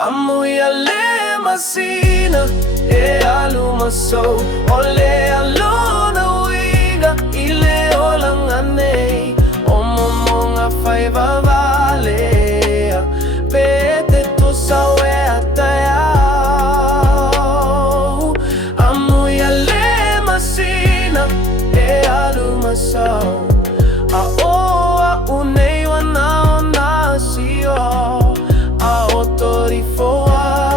Amuia le Masina e alumasou. Ole alona uiga ile olanganei. Omomonga faiva valea. Pete tu sawe atayau. Amuia le Masina e alumasou. Aoa unei wana nasio. A authorship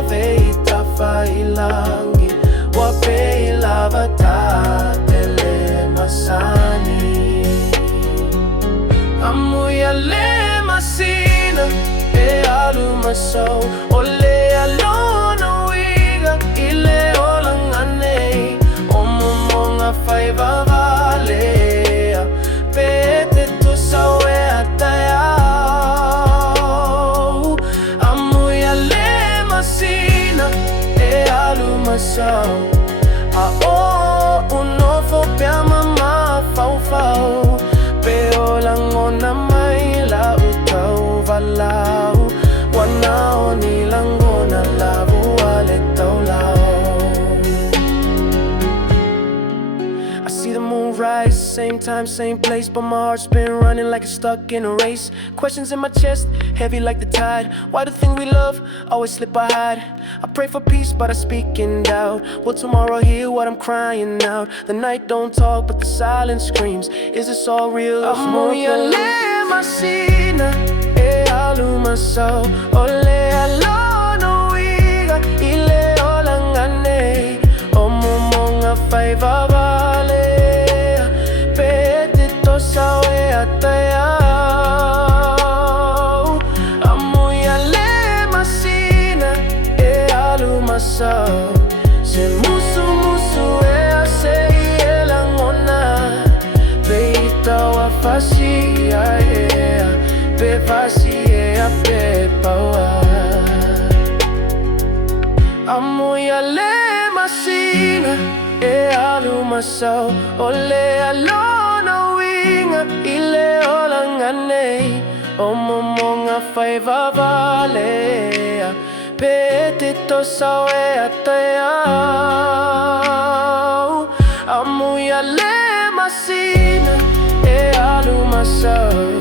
veita failangi. Wape lava tatele masani. Amuia le Masina e alumasou. Ole alona uiga ile olanganei. Omomonga faiva valea. Pete tu sawe atayau. Amuia le Masina e alumasou. Ao unofo pia mama fau fau. Peolangona mai la utau valau. Wanao nilangona lavu ale taulau. I see the moon rise, same time, same place, but my heart's been running like it's stuck in a race. Questions in my chest, heavy like the tide. Why the thing we love always slip or hide? I pray for peace, but I speak in doubt. Will tomorrow hear what I'm crying out? The night don't talk, but the silence screams. Is this all real? Amuia le Masina e alumasou. Ole alona uiga ile olanganei. Omomonga faiva valea. Pete to sawe atayau. Amuia le Masina e alumasou. Se musu e a sei elangona. Veita wa fasia e pe fasia pe paua. Amuia le Masina e alumasou. Ole alona uiga ile olanganei. Omomonga faiva valea. Pete to sawe atayau. Amuia le Masina e alumasou.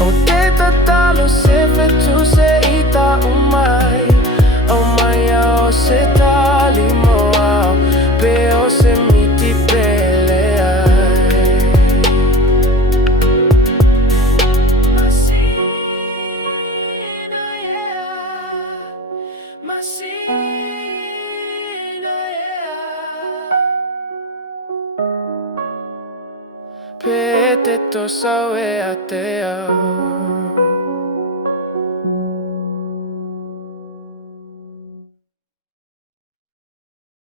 O te tatalo se fetu se ita umai. O maia o se tali moa. Pe o se miti pelea. Masina, yeah. Masina, yeah. Pete to sawe atayau.